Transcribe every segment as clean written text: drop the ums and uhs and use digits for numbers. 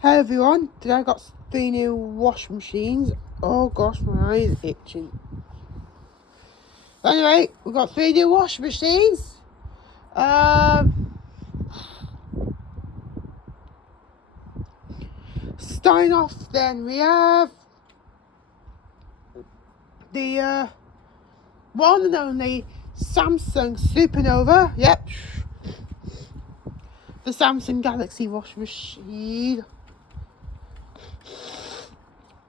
Hey everyone, today I got 3 new washing machines. Oh gosh, my eye is itching. Anyway, we got 3 new washing machines. Starting off then, we have the one and only Samsung Supernova. Yep, the Samsung Galaxy washing machine.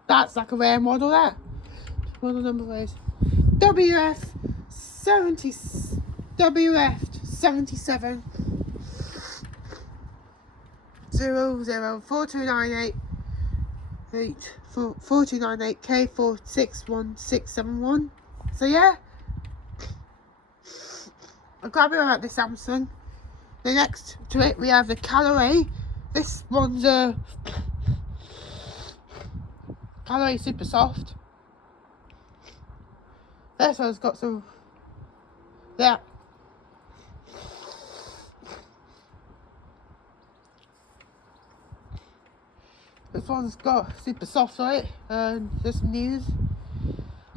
That's like a rare model there. Model number is WF77 004298 4298 K461671. So yeah, I'm glad we were at the Samsung. The next to it we have the Callaway. This one's a Callaway Super Soft. This one's got some, yeah. This one's got Super Soft on it, and there's some news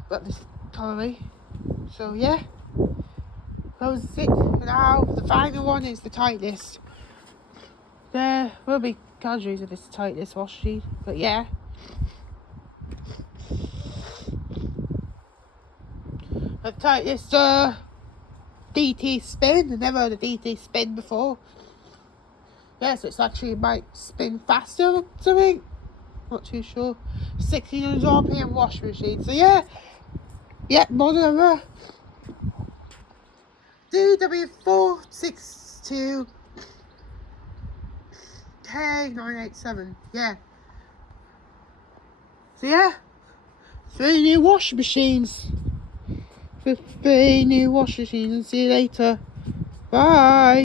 about this Callaway. So yeah, that was it. Now the final one is the Titleist. There will be casualties of this Titleist wash machine, but yeah. The Titleist DT spin. I've never heard of DT spin before. Yeah, so it's actually might spin faster or something. Not too sure. 1600 RPM washing machine. So yeah, model number DW462 K987. Yeah. So yeah, 3 new washing machines. 3 new washing machines, and see you later. Bye.